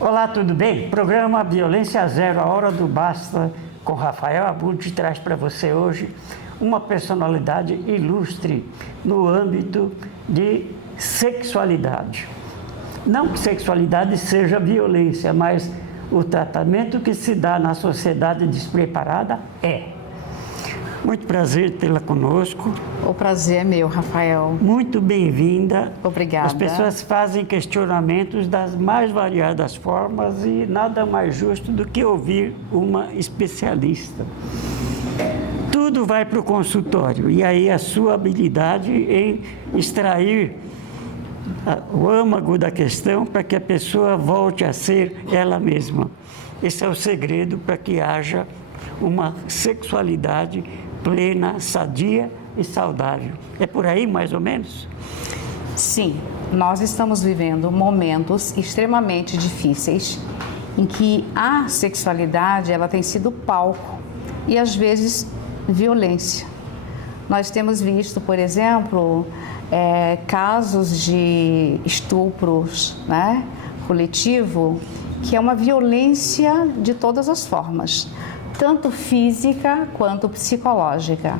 Olá, tudo bem? Programa Violência Zero, a hora do basta, com Rafael Abud, traz para você hoje uma personalidade ilustre no âmbito de sexualidade. Não que sexualidade seja violência, mas o tratamento que se dá na sociedade despreparada é. Muito prazer tê-la conosco. O prazer é meu, Rafael. Muito bem-vinda. Obrigada. As pessoas fazem questionamentos das mais variadas formas e nada mais justo do que ouvir uma especialista. Tudo vai para o consultório e aí a sua habilidade em extrair o âmago da questão para que a pessoa volte a ser ela mesma. Esse é o segredo para que haja uma sexualidade plena, sadia e saudável. É por aí, mais ou menos? Sim, nós estamos vivendo momentos extremamente difíceis em que a sexualidade ela tem sido palco e, às vezes, violência. Nós temos visto, por exemplo, casos de estupros, coletivo, que é uma violência de todas as formas, tanto física quanto psicológica.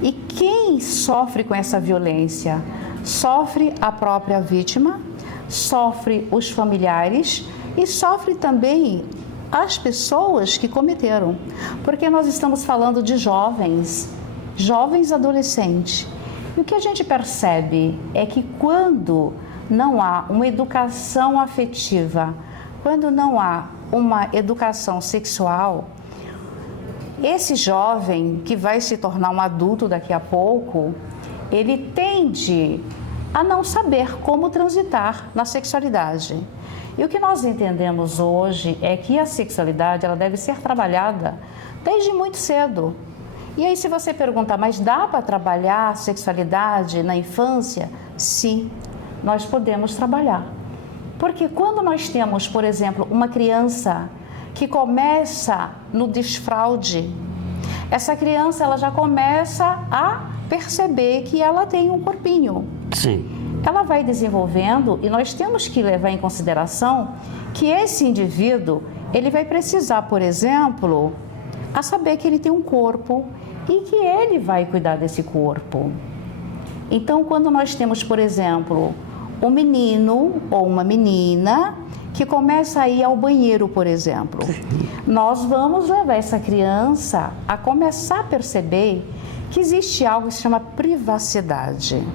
E quem sofre com essa violência? Sofre a própria vítima, sofre os familiares e sofre também as pessoas que cometeram. Porque nós estamos falando de jovens adolescentes. E o que a gente percebe é que quando não há uma educação afetiva, quando não há uma educação sexual, esse jovem que vai se tornar um adulto daqui a pouco, ele tende a não saber como transitar na sexualidade. E o que nós entendemos hoje é que a sexualidade ela deve ser trabalhada desde muito cedo. E aí se você perguntar, mas dá para trabalhar a sexualidade na infância? Sim, nós podemos trabalhar. Porque quando nós temos, por exemplo, uma criança que começa no desfraude, essa criança ela já começa a perceber que ela tem um corpinho. Sim. Ela vai desenvolvendo e nós temos que levar em consideração que esse indivíduo, ele vai precisar, por exemplo, a saber que ele tem um corpo e que ele vai cuidar desse corpo. Então, quando nós temos, por exemplo, um menino ou uma menina que começa a ir ao banheiro, por exemplo, nós vamos levar essa criança a começar a perceber que existe algo que se chama privacidade.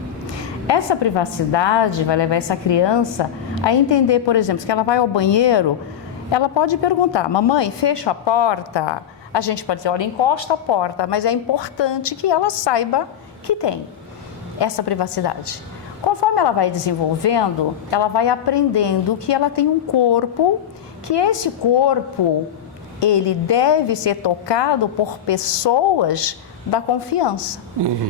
Essa privacidade vai levar essa criança a entender, por exemplo, que ela vai ao banheiro, ela pode perguntar, mamãe, fecha a porta? A gente pode dizer, olha, encosta a porta, mas é importante que ela saiba que tem essa privacidade. Conforme ela vai desenvolvendo, ela vai aprendendo que ela tem um corpo, que esse corpo, ele deve ser tocado por pessoas da confiança.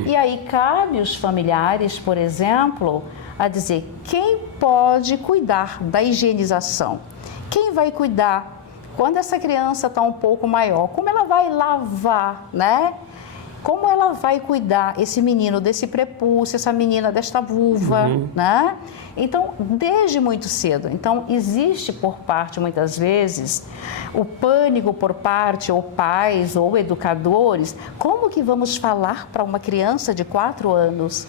E aí cabe os familiares, por exemplo, a dizer quem pode cuidar da higienização, quem vai cuidar quando essa criança está um pouco maior, como ela vai lavar, Como ela vai cuidar esse menino desse prepúcio, essa menina desta vulva, Então, desde muito cedo. Então, existe por parte, muitas vezes, o pânico por parte ou pais ou educadores. Como que vamos falar para uma criança de 4 anos?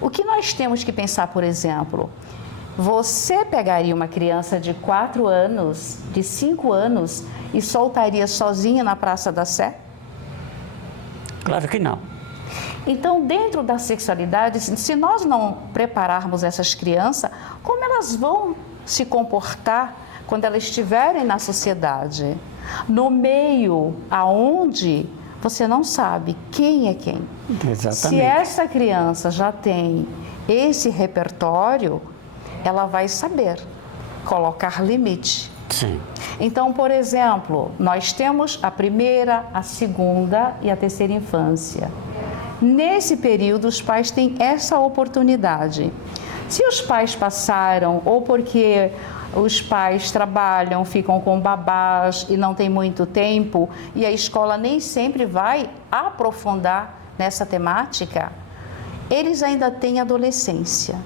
O que nós temos que pensar, por exemplo, você pegaria uma criança de 4 anos, de 5 anos e soltaria sozinha na Praça da Sé? Claro que não. Então, dentro da sexualidade, se nós não prepararmos essas crianças, como elas vão se comportar quando elas estiverem na sociedade? No meio aonde você não sabe quem é quem. Exatamente. Se essa criança já tem esse repertório, ela vai saber colocar limite. Sim. Então, por exemplo, nós temos a primeira, a segunda e a terceira infância. Nesse período, os pais têm essa oportunidade. Se os pais passaram, ou porque os pais trabalham, ficam com babás e não tem muito tempo, e a escola nem sempre vai aprofundar nessa temática, eles ainda têm adolescência.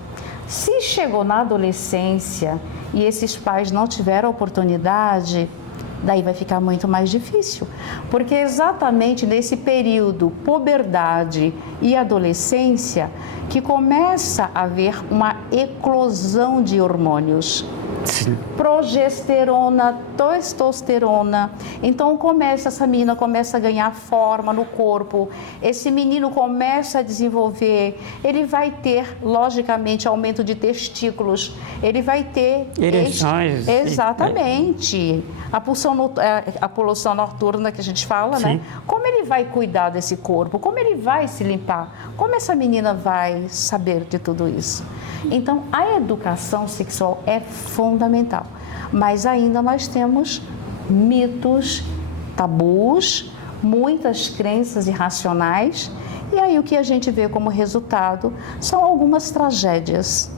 Se chegou na adolescência e esses pais não tiveram a oportunidade, daí vai ficar muito mais difícil. Porque exatamente nesse período, puberdade e adolescência, que começa a haver uma eclosão de hormônios. Sim. Progesterona, testosterona. Então essa menina começa a ganhar forma no corpo, esse menino começa a desenvolver, ele vai ter, logicamente, aumento de testículos, ele vai ter... Ereções. Exatamente. A poluição noturna que a gente fala, Sim. né? Como ele vai cuidar desse corpo? Como ele vai se limpar? Como essa menina vai saber de tudo isso? Então, a educação sexual é fundamental, mas ainda nós temos mitos, tabus, muitas crenças irracionais, e aí o que a gente vê como resultado são algumas tragédias.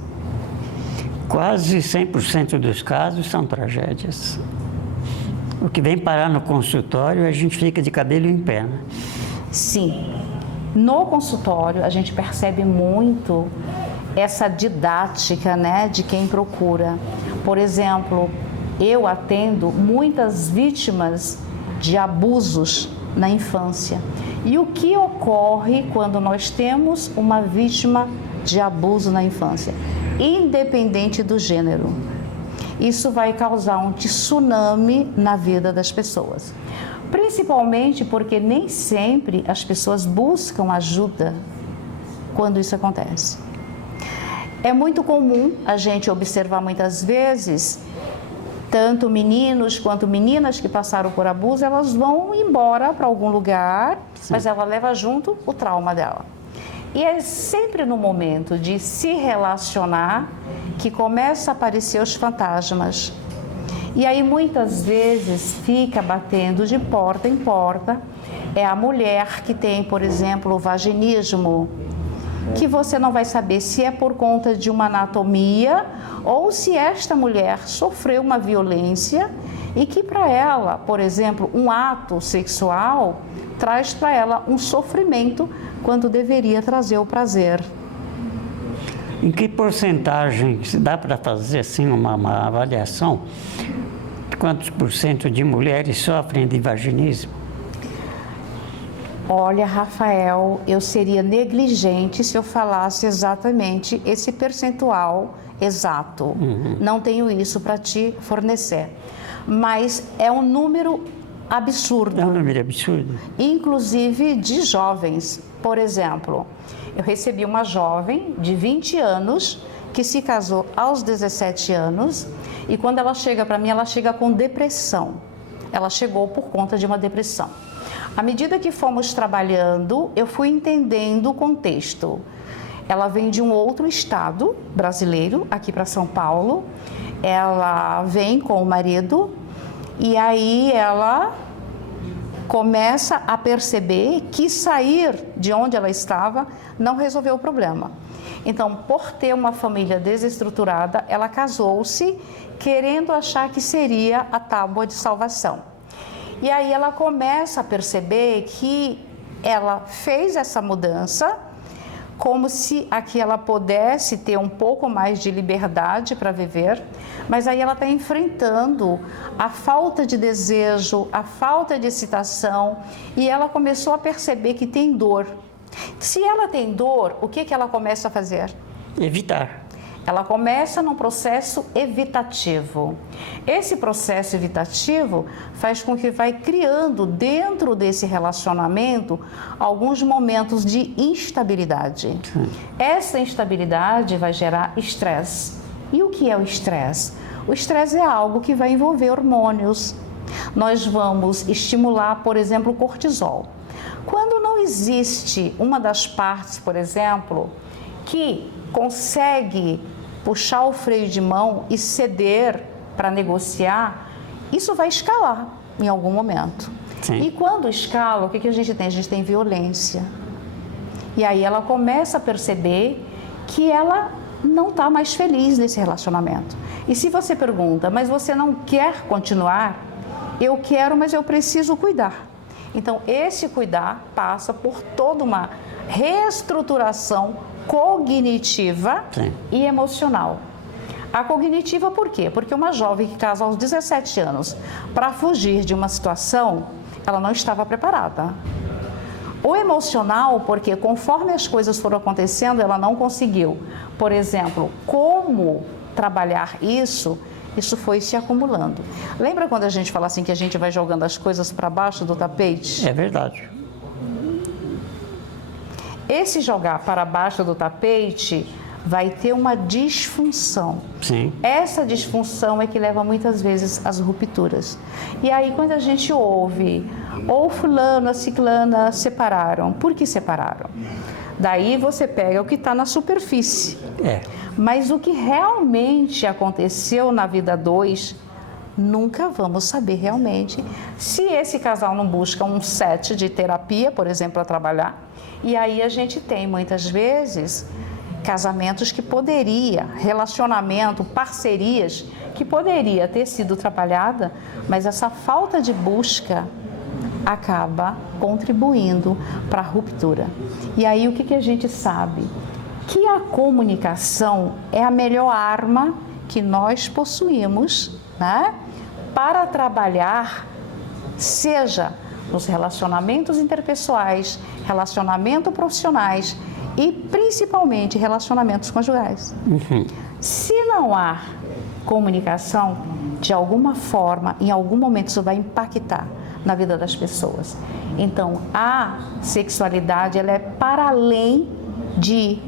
Quase 100% dos casos são tragédias. O que vem parar no consultório, a gente fica de cabelo em pé, né? Sim, no consultório a gente percebe muito essa didática, né, de quem procura. Por exemplo, eu atendo muitas vítimas de abusos na infância. E o que ocorre quando nós temos uma vítima de abuso na infância? Independente do gênero. Isso vai causar um tsunami na vida das pessoas. Principalmente porque nem sempre as pessoas buscam ajuda quando isso acontece. É muito comum a gente observar muitas vezes, tanto meninos quanto meninas que passaram por abuso, elas vão embora para algum lugar, sim, mas ela leva junto o trauma dela. E é sempre no momento de se relacionar que começa a aparecer os fantasmas. E aí muitas vezes fica batendo de porta em porta. É a mulher que tem, por exemplo, o vaginismo, que você não vai saber se é por conta de uma anatomia ou se esta mulher sofreu uma violência e que para ela, por exemplo, um ato sexual traz para ela um sofrimento quando deveria trazer o prazer. Em que porcentagem, se dá para fazer assim uma avaliação, quantos por cento de mulheres sofrem de vaginismo? Olha, Rafael, eu seria negligente se eu falasse exatamente esse percentual exato. Não tenho isso para te fornecer. Mas é um número absurdo. É um número absurdo. Inclusive de jovens. Por exemplo, eu recebi uma jovem de 20 anos que se casou aos 17 anos e quando ela chega para mim, ela chega com depressão. Ela chegou por conta de uma depressão. À medida que fomos trabalhando, eu fui entendendo o contexto. Ela vem de um outro estado brasileiro, aqui para São Paulo. Ela vem com o marido e aí ela começa a perceber que sair de onde ela estava não resolveu o problema. Então, por ter uma família desestruturada, ela casou-se querendo achar que seria a tábua de salvação. E aí ela começa a perceber que ela fez essa mudança como se aqui ela pudesse ter um pouco mais de liberdade para viver, mas aí ela está enfrentando a falta de desejo, a falta de excitação e ela começou a perceber que tem dor. Se ela tem dor, o que ela começa a fazer? Evitar. Ela começa num processo evitativo. Esse processo evitativo faz com que vai criando dentro desse relacionamento alguns momentos de instabilidade. Essa instabilidade vai gerar estresse. E o que é o estresse? O estresse é algo que vai envolver hormônios. Nós vamos estimular, por exemplo, o cortisol. Quando não existe uma das partes, por exemplo, que consegue puxar o freio de mão e ceder para negociar, isso vai escalar em algum momento. Sim. E quando escala, o que a gente tem? A gente tem violência. E aí ela começa a perceber que ela não está mais feliz nesse relacionamento. E se você pergunta, mas você não quer continuar? Eu quero, mas eu preciso cuidar. Então, esse cuidar passa por toda uma reestruturação cognitiva, sim, e emocional. A cognitiva por quê? Porque uma jovem que casa aos 17 anos para fugir de uma situação, ela não estava preparada. O emocional, porque conforme as coisas foram acontecendo, ela não conseguiu. Por exemplo, como trabalhar isso foi se acumulando. Lembra quando a gente fala assim que a gente vai jogando as coisas para baixo do tapete? É verdade. Esse jogar para baixo do tapete vai ter uma disfunção. Sim. Essa disfunção é que leva muitas vezes às rupturas. E aí quando a gente ouve, ou fulano, a ciclana separaram, por que separaram? Daí você pega o que está na superfície. Mas o que realmente aconteceu na vida 2, nunca vamos saber realmente. Se esse casal não busca um set de terapia, por exemplo, para trabalhar, e aí a gente tem muitas vezes casamentos que poderia, relacionamento, parcerias que poderia ter sido trabalhada, mas essa falta de busca acaba contribuindo para a ruptura. E aí o que a gente sabe? Que a comunicação é a melhor arma que nós possuímos, né, para trabalhar, seja nos relacionamentos interpessoais, relacionamentos profissionais e principalmente relacionamentos conjugais. Se não há comunicação, de alguma forma, em algum momento isso vai impactar na vida das pessoas. Então, a sexualidade ela é para além de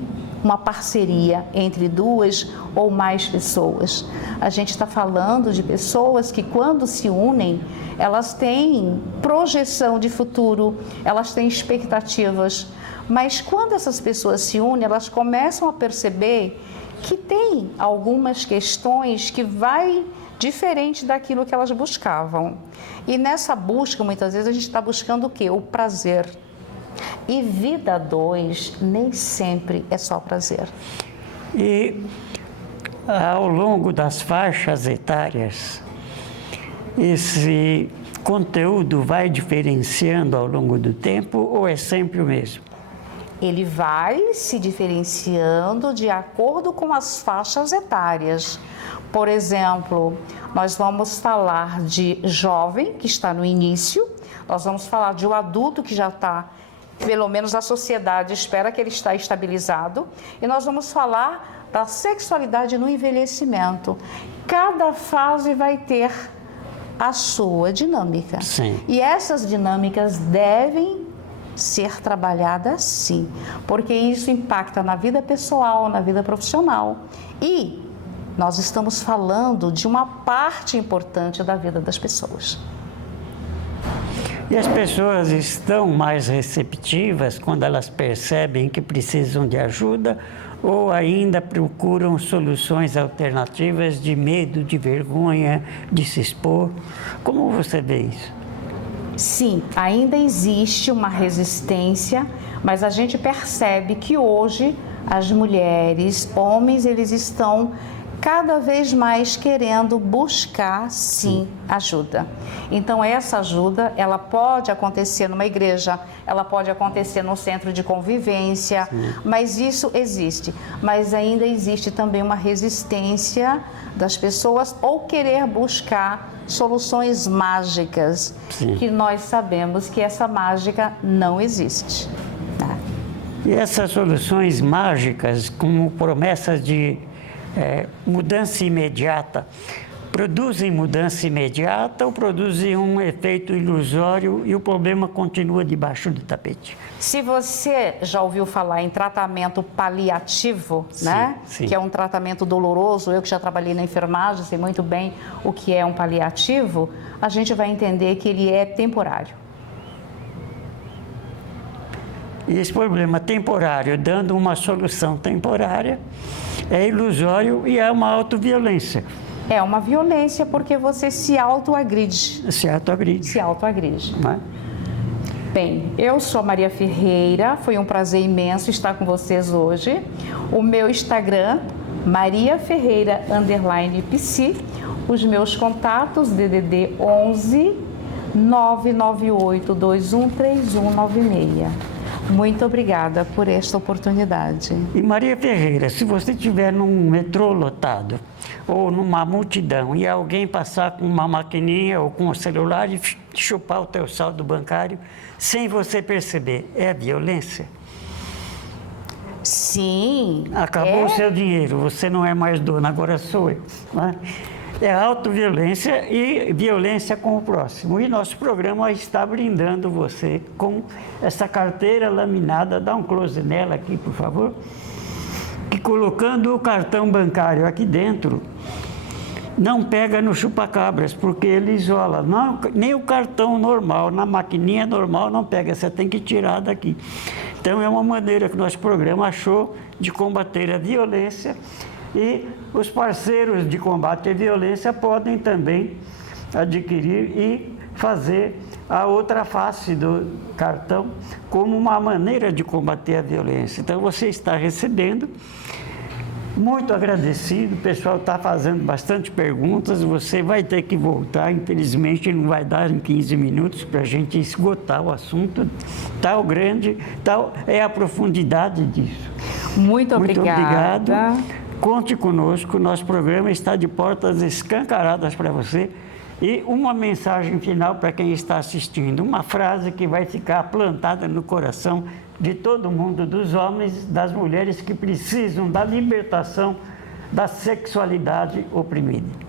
uma parceria entre 2 ou mais pessoas. A gente está falando de pessoas que, quando se unem, elas têm projeção de futuro, elas têm expectativas, mas quando essas pessoas se unem, elas começam a perceber que tem algumas questões que vai diferente daquilo que elas buscavam. E nessa busca, muitas vezes, a gente está buscando o quê? O prazer. E vida 2 nem sempre é só prazer. E ao longo das faixas etárias, esse conteúdo vai diferenciando ao longo do tempo ou é sempre o mesmo? Ele vai se diferenciando de acordo com as faixas etárias. Por exemplo, nós vamos falar de jovem, que está no início, nós vamos falar de um adulto que já está, pelo menos a sociedade espera que ele está estabilizado, e nós vamos falar da sexualidade no envelhecimento. Cada fase vai ter a sua dinâmica. Sim. E essas dinâmicas devem ser trabalhadas sim, porque isso impacta na vida pessoal, na vida profissional. E nós estamos falando de uma parte importante da vida das pessoas. E as pessoas estão mais receptivas quando elas percebem que precisam de ajuda ou ainda procuram soluções alternativas de medo, de vergonha, de se expor? Como você vê isso? Sim, ainda existe uma resistência, mas a gente percebe que hoje as mulheres, homens, eles estão cada vez mais querendo buscar, sim, ajuda. Então, essa ajuda, ela pode acontecer numa igreja, ela pode acontecer num centro de convivência, mas isso existe. Mas ainda existe também uma resistência das pessoas ou querer buscar soluções mágicas, que nós sabemos que essa mágica não existe. Tá? E essas soluções mágicas, como promessas de mudança imediata, produzem mudança imediata ou produzem um efeito ilusório e o problema continua debaixo do tapete? Se você já ouviu falar em tratamento paliativo, né? Sim. Que é um tratamento doloroso, eu que já trabalhei na enfermagem, sei muito bem o que é um paliativo, a gente vai entender que ele é temporário. E esse problema temporário, dando uma solução temporária, é ilusório e é uma autoviolência. É uma violência porque você se autoagride. Se autoagride. Se autoagride. Não é? Bem, eu sou Maria Ferreira, foi um prazer imenso estar com vocês hoje. O meu Instagram, Maria Ferreira _psi, os meus contatos, DDD 11 998 213196. Muito obrigada por esta oportunidade. E Maria Ferreira, se você estiver num metrô lotado ou numa multidão e alguém passar com uma maquininha ou com o celular e chupar o teu saldo bancário sem você perceber, é violência? Sim. Acabou o seu dinheiro, você não é mais dono, agora sou eu. Né? É autoviolência e violência com o próximo. E nosso programa está brindando você com essa carteira laminada. Dá um close nela aqui, por favor. Que colocando o cartão bancário aqui dentro, não pega no chupa-cabras, porque ele isola. Não, nem o cartão normal, na maquininha normal não pega, você tem que tirar daqui. Então é uma maneira que nosso programa achou de combater a violência. E os parceiros de combate à violência podem também adquirir e fazer a outra face do cartão como uma maneira de combater a violência. Então você está recebendo, muito agradecido, o pessoal está fazendo bastante perguntas, você vai ter que voltar, infelizmente não vai dar em 15 minutos para a gente esgotar o assunto, tal grande, tal é a profundidade disso. Muito obrigada. Muito obrigado. Conte conosco, nosso programa está de portas escancaradas para você. E uma mensagem final para quem está assistindo, uma frase que vai ficar plantada no coração de todo mundo, dos homens, das mulheres que precisam da libertação da sexualidade oprimida.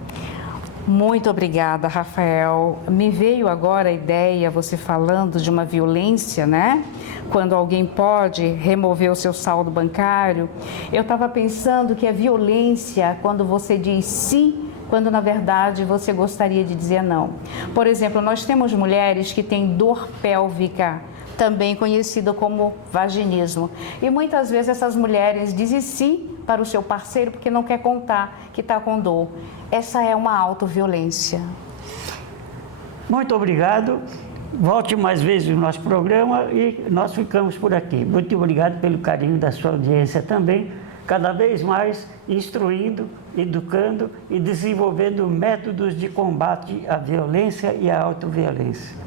Muito obrigada, Rafael. Me veio agora a ideia, você falando de uma violência, né? Quando alguém pode remover o seu saldo bancário. Eu estava pensando que a violência, quando você diz sim, quando na verdade você gostaria de dizer não. Por exemplo, nós temos mulheres que têm dor pélvica, também conhecida como vaginismo. E muitas vezes essas mulheres dizem sim para o seu parceiro porque não quer contar que está com dor. Essa é uma autoviolência. Muito obrigado. Volte mais vezes no nosso programa e nós ficamos por aqui. Muito obrigado pelo carinho da sua audiência também. Cada vez mais instruindo, educando e desenvolvendo métodos de combate à violência e à autoviolência.